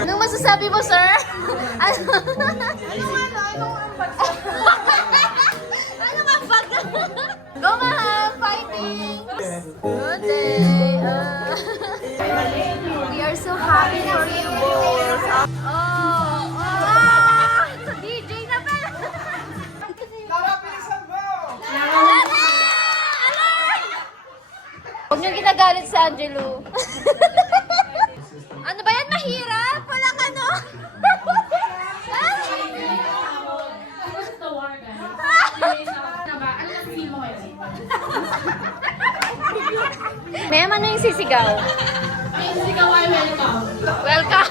Anong masasabi mo, sir? Ano ang bag? Go, ma'am! Fighting! Good day! We are so happy for you boys. Sa DJ na pala! Huwag niyong ginagalit si Angelo. Ano ba yan? Mahirap? Walang ano? Ma'am, ano yung sisigaw? Ay, sigaw ay welcome. Welcome!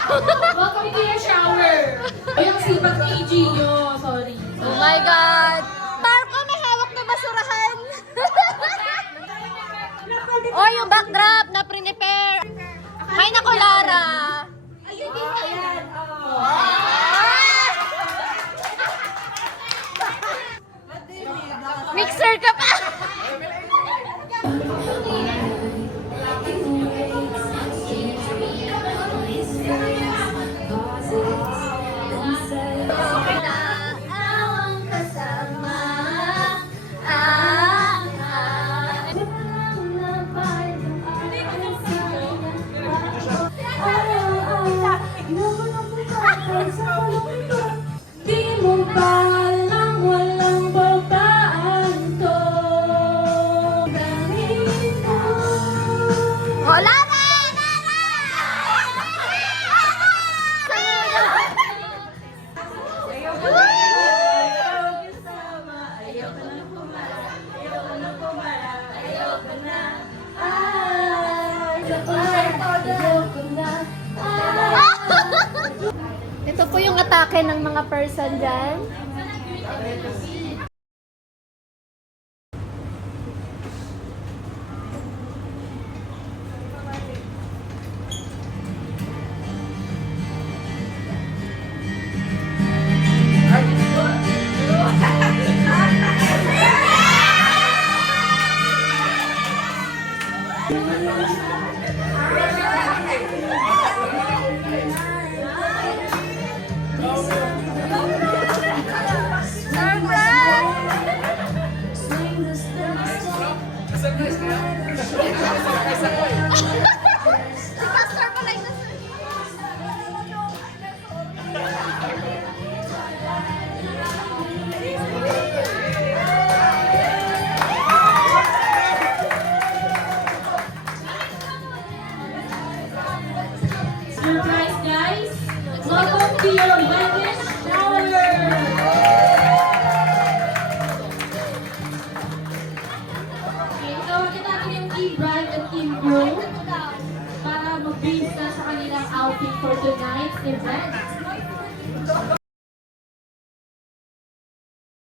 Welcome to your shower. Yung sipag AG nyo, sorry. Oh my God! Marco, may hawak na basurahan! Oh, yung backdrop na prepare. Hay nako, Lara! Ayun din yan. Mixer ka pa! Di mo palang walang babaan to. Wala na! Ito po yung atake ng mga person dyan. Surprise, guys! Welcome to your wedding shower! Okay, tawagin natin yung Team Bride at Team Groom para mag-base na sa kanilang outfit for tonight's event.